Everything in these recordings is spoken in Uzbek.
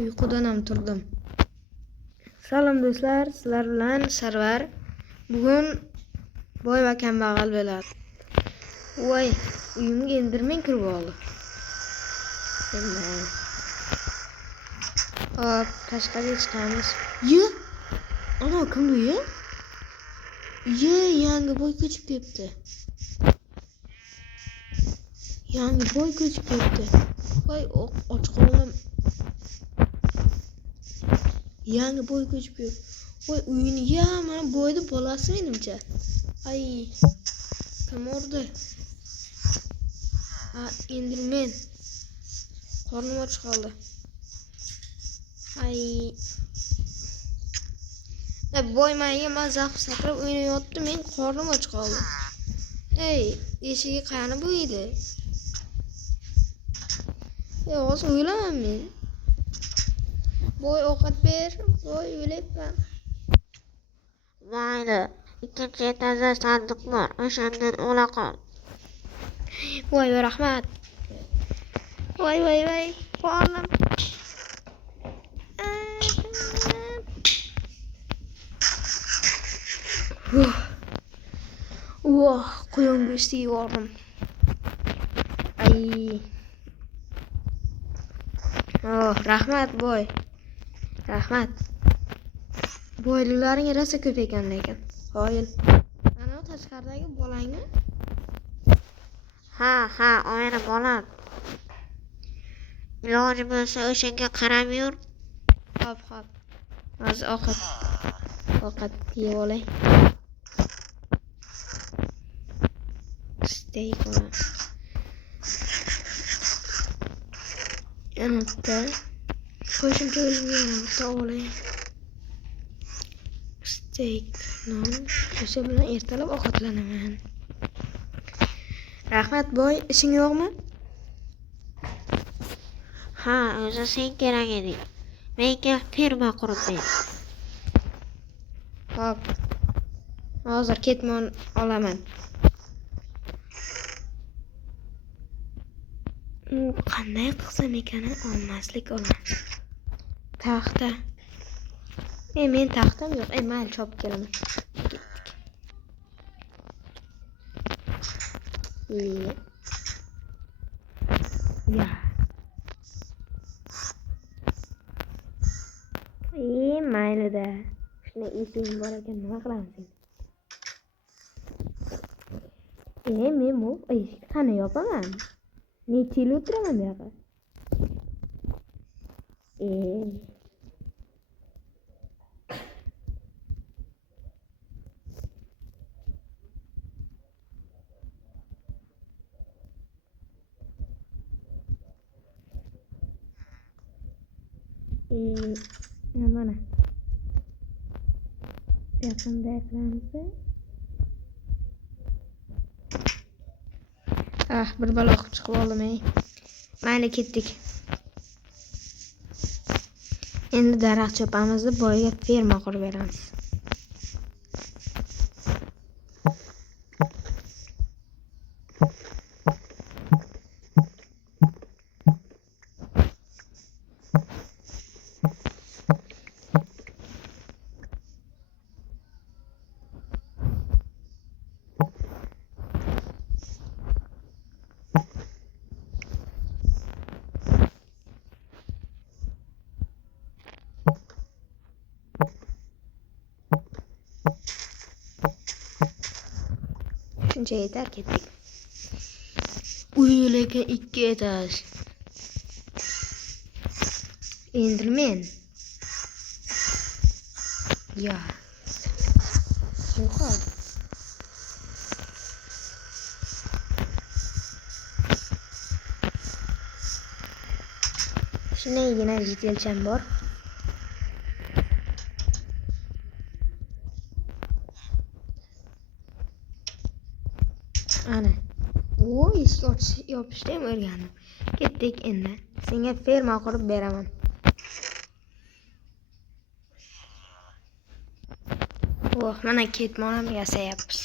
uyqudan ham turdim. Salom do'stlar, sizlar bilan Sarvar. Bugun boy va kambag'al bo'ladi. Voy, uyimga endirmen kirib oldi. Hop, tashqariga chiqamiz. Ana kim bu ya? Yangi boy ko'chib ketdi. Voy, och qoldim. Yangi boy ko'chib keldi. Voy, uyini mana boyni bolasi menimcha. Ay, kim urdi? Endirmen. Qornim och qoldi. Ay. Boy menga mazaq sakrab o'ynayapti, men qornim och qoldi. Ey, eshigi qani bu edi? Hozir o'laman men. Boy ovqat ber, boy o'layapman. Mayli, ikkinchi etajda sandiq bor, o'shandan ola qol. Voy, rahmat. Voy, qornim. Qo'yon go'shti yedim. Ay. Rahmat boy. Rahmat. Boyliklaring rosa ko'p ekan lekin. Qoyil. Ana tashqaridagi bolangmi? Ha, oyna bolam. Iloji bo'lsa o'shanga qarab yur. Xo'p. Hozir ovqat yeb olay. Steak olam. Yanada qo'shimcha o'zimga olay. Steak, non, o'sha bilan ertalab ovqatlanaman. Rahmat boy, ishing yo'qmi? Ha, o'zi sen kerak eding. Menga firma qurib ber. Xo'p. Hozir ketmon olaman. Qanday qilsam ekan olmaslik olaman. Taxta. Men taxtam yo'q. Mayli chopib kelaman. Ya. Mayli-da. Shuna ishing bor ekan, nima qilamiz? Men bu eshikni qani yopaman? Necha yil o'tiraman bu yoqqa? Mana. Yaqinda qilamiz. Bir balo qilib chiqib oldim. Mayli ketdik. Endi daraxt chopamiz, boyga ferma qurib beramiz. Shuncha yetar, ketdik. Uy lekin 2 etaj. Endirmen. Ya. Yo'q. Shundaygina jitilcham bor. Ana. Eshik yopishni ham o'rgandim. Ketdik endi. Senga ferma qurib beraman. Mana ketmon ham yasayapmiz.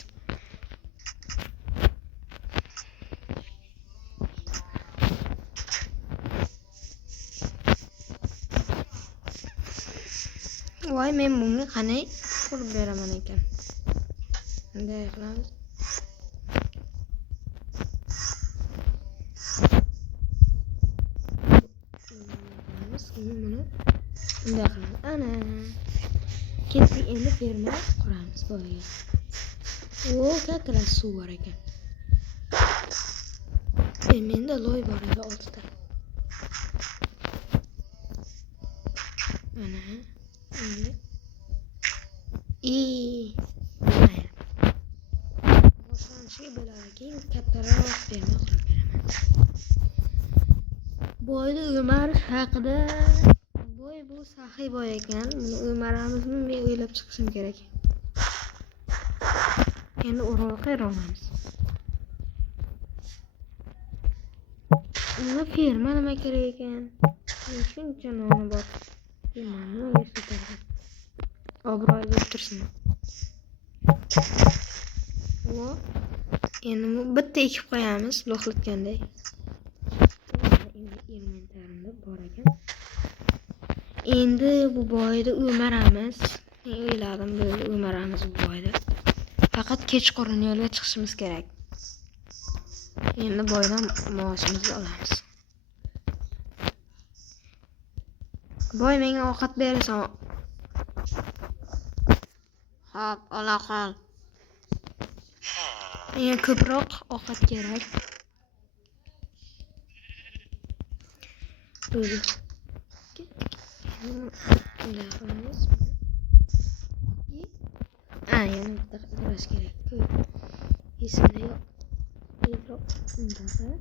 Voy, men bunga qanday qurib beraman ekan. Bunday qilamiz. Buni bunday qilamiz. Ana. Ketdik, endi ferma quramiz boyga. Kakras suv bor ekan. Menda loy bor edi 6 ta. Mana. Endi. Boshlanishiga bo'ladi, keyin kattaroq ferma qurib beraman. Boyni o'marish haqida. Boy bu saxiy boy ekan. Buni o'maramizmi, men o'ylab chiqishim kerak. Endi o'roqqa olamiz. Nima ferma nima kerak ekan? Shuncha noni bor. Nimaga sotaman? Obro'y bo'lib tursin. Endi bitta ekib qo'yamiz, lo'qlatganday. Inventarimda bor ekan. Endi bu boyni o'maramiz. Men o'yladim, böyle o'maramiz bu boyni. Faqat kechqurun yo'lga chiqishimiz kerak. Endi boydan maoshimizni olamiz. Boy, menga ovqat berasan. Xo'p, ola qol. Menga ko'proq ovqat kerak. Böyle. Bunday qilamiz. Yana bitta qilish kerak. Esimda yo'q. Tezroq bunday.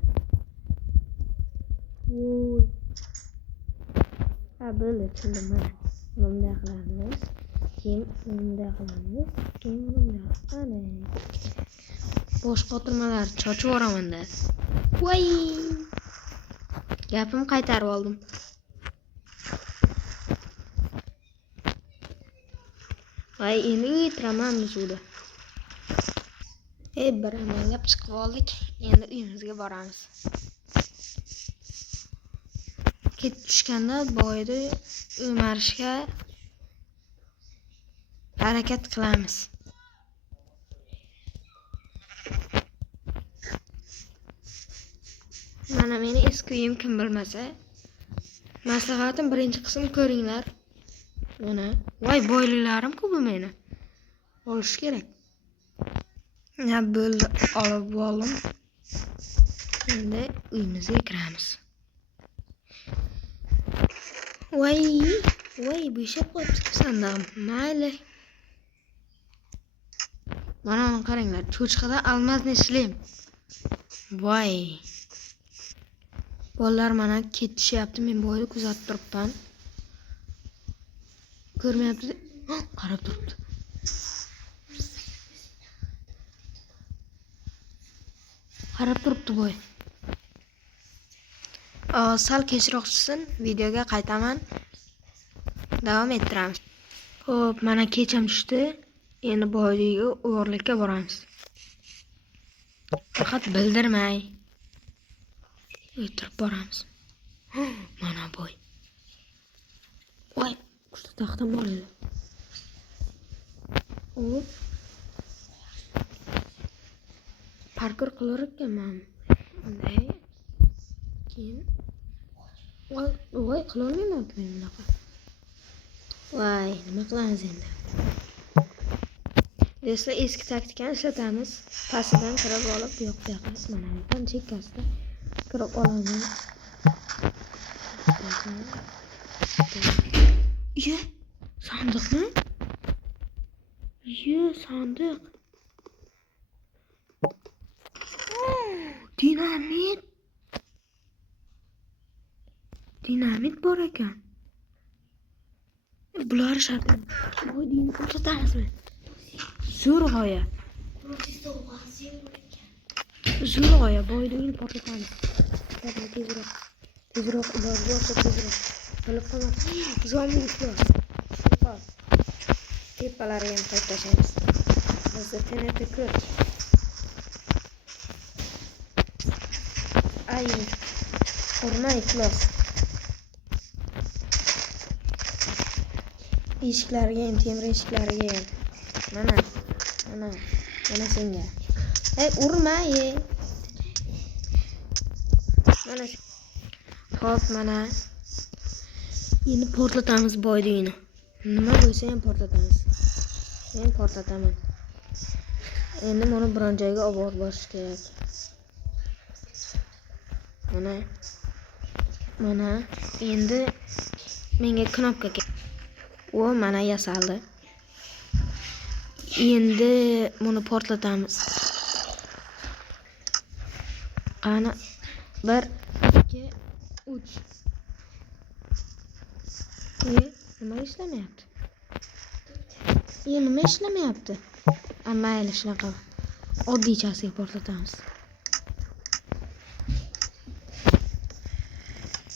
Böyle tushundim mana. Bunday qilamiz. Keyin bunday qilamiz. Keyin bunday. Ana. Bosh qotirmalar chochib yuboraman-da. Voy! Gapim qaytarib oldim. Voy, endi o'tiraman suvda. Bir amalgab chiqib oldik. Endi uyimizga boramiz. Ketib tushganda boyni o'marishga harakat qilamiz. Mana meni eski uyim kim bilmasa, maslahatim birinchi qism ko'ringlar. Mana, voy boyliklarim ku bu meni. Olish kerak. Ya bo'ldi, olib olim. Endi uyimizga kiramiz. Voy, bo'shab qolibdi sandig'im. Mayli. Mana uni qaranglar, cho'chqada almazni ishlayim. Voy. Bolalar mana ketishyapti, men boyni kuzatib turibman. Ko'rmayapti. Qarab turibdi. Qarab turibdi boy. Sal kechroq tushsin, videoga qaytaman. Davom ettiramiz. Xo'p, mana kecham tushdi. Endi boyga o'g'irlikka boramiz. Faqat bildirmay. O'tirib boramiz. Mana boy. Voy, kuchli taxtam bor edi. Parkur qilar ekanman. Bunday. Keyin voy, qila olmayman men bunaqa. Voy, nima qilamiz endi? Do'stlar, eski taktikani ishlatamiz. Pastidan kirib olib, bu yoqqa qilamiz. Mana bu chekkasida kirib olamiz. Sandiqmi? Sandiq. Dinamit bor ekan. Bular shart. Voy, dinamit ko'rsatamizmi? Zo'r g'oya. Zo'r g'oya, boyni uyini portlatamiz. Tezroq, iloji bo'lsa tezroq. Bilib qolmas. Zombi iflos. Tepalariga ham qaytashamiz. Bizda TNT ko'p. Ay, urma iflos. eshiklariga ham, temir eshiklariga ham. Mana senga. Urma, Mana. Xo'p, mana. Endi portlatamiz boyni uyini. Nima bo'lsa ham portlatamiz. Men portlataman. Endi buni biron joyga olib borish kerak. Mana. Endi menga knopka kerak. Mana yasaldi. Endi buni portlatamiz. Qani 1 2 3. Nima ishlamayapti? Nima ishlamayapti? Mayli shunaqa. Oddiychasiga portlatamiz.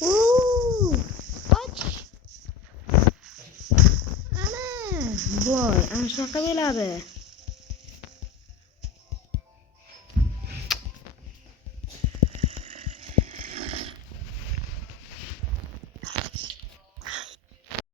Och. Ana shunaqa bo'ladi.